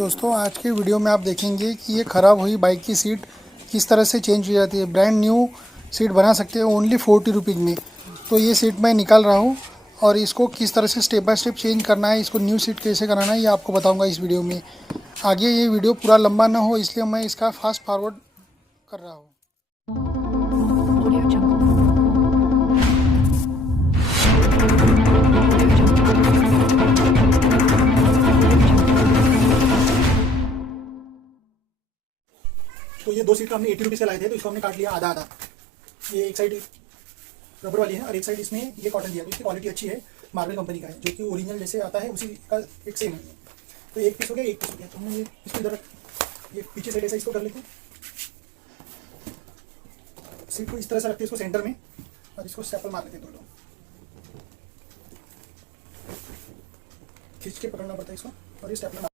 दोस्तों आज के वीडियो में आप देखेंगे कि ये ख़राब हुई बाइक की सीट किस तरह से चेंज हो जाती है। ब्रांड न्यू सीट बना सकते हैं ओनली 40 रुपीज़ में। तो ये सीट मैं निकाल रहा हूँ और इसको किस तरह से स्टेप बाय स्टेप चेंज करना है, इसको न्यू सीट कैसे कराना है, ये आपको बताऊँगा इस वीडियो में। आगे ये वीडियो पूरा लंबा ना हो इसलिए मैं इसका फास्ट फॉरवर्ड कर रहा हूँ। तो ये दो सीट का हमने 80 रुपीज़ का लाए थे, तो इसको हमने काट लिया आधा आधा। ये एक साइड रबर वाली है और एक साइड इसमें ये कॉटन दिया। तो इसकी क्वालिटी अच्छी है, मार्बल कंपनी का है, जो कि ओरिजिनल जैसे आता है उसी का एक सेम है। तो एक पीस हो गया, एक पीस हो गया। तो हमने ये इसको इधर ये पीछे साइड ऐसा इसको कर लेते हैं। सीट को इस तरह से रखते हैं इसको सेंटर में और इसको स्टेपल मार लेते हैं। दोनों खींच के पकड़ना पड़ता है इसको और ये स्टेपलर।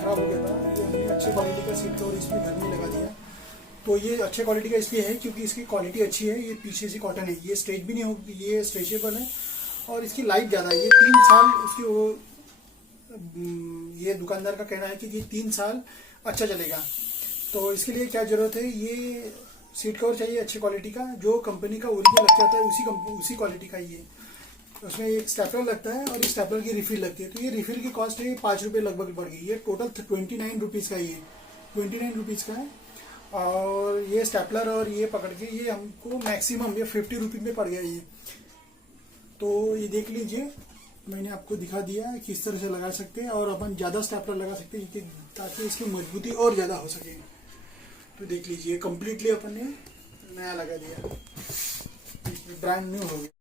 ख़राब हो गया था, ये हमने अच्छे क्वालिटी का सीट कवर इसमें घर में लगा दिया। तो ये अच्छे क्वालिटी का इसलिए है क्योंकि इसकी क्वालिटी अच्छी है, ये पीछे से कॉटन है, ये स्ट्रेच भी नहीं होगी, ये स्ट्रेचेबल है और इसकी लाइफ ज़्यादा है। ये 3 साल उसकी वो ये दुकानदार का कहना है कि ये 3 साल अच्छा चलेगा। तो इसके लिए क्या ज़रूरत है, ये सीट कवर चाहिए अच्छी क्वालिटी का, जो कंपनी का ओरिजिनल लग जाता है उसी क्वालिटी का ये। उसमें एक स्टैपलर लगता है और इस स्टैपलर की रिफिल लगती है। तो ये रिफिल की कॉस्ट है 5 रुपये लगभग पड़ गई। ये टोटल 29 रुपीज़ का, ये 29 रुपीज़ का है। और ये स्टैपलर और ये पकड़ के ये हमको मैक्सिमम ये 50 रुपीज़ में पड़ गया ये। तो ये देख लीजिए, मैंने आपको दिखा दिया है किस तरह से लगा सकते हैं और अपन ज़्यादा स्टैपलर लगा सकते हैं ताकि इसकी मजबूती और ज़्यादा हो सके। तो देख लीजिए, कम्प्लीटली अपन ने नया लगा दिया, ब्रांड न्यू हो गया।